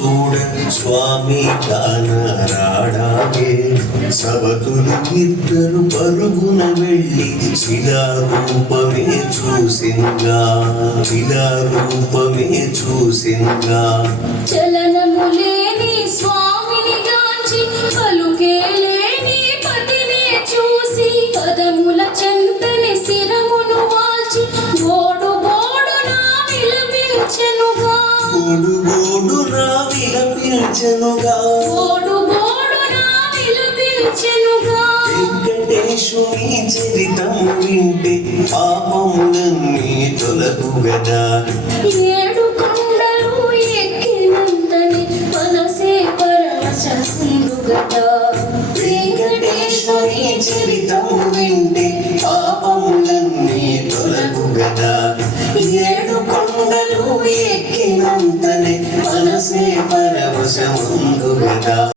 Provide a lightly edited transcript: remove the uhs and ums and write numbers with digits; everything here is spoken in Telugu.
చూడ స్వామి కానరాడాగే సవతులు ఇద్దరు పరుగున వెళ్ళి శిలారూపమే చూసింగా చూసింగా చలనము లేని స్వామిని గాంచి పలుకే లేని పతినే చూసి పదముల చెంతని శిరమును వాల్చి గోడు గోడునా విలపించెనుగా వెంకటేశుని చరితం వింటే పాపములన్నీ తొలగు గదా ఏడు కొండలు ఎక్కినంతని మనసే పరవశముందు గదా వెంకటేశుని చరితం వింటే పాపములన్నీ తొలగు గదా ఏడు కొండలు ఎక్కినంతనే మనసే పరవశముందు గదా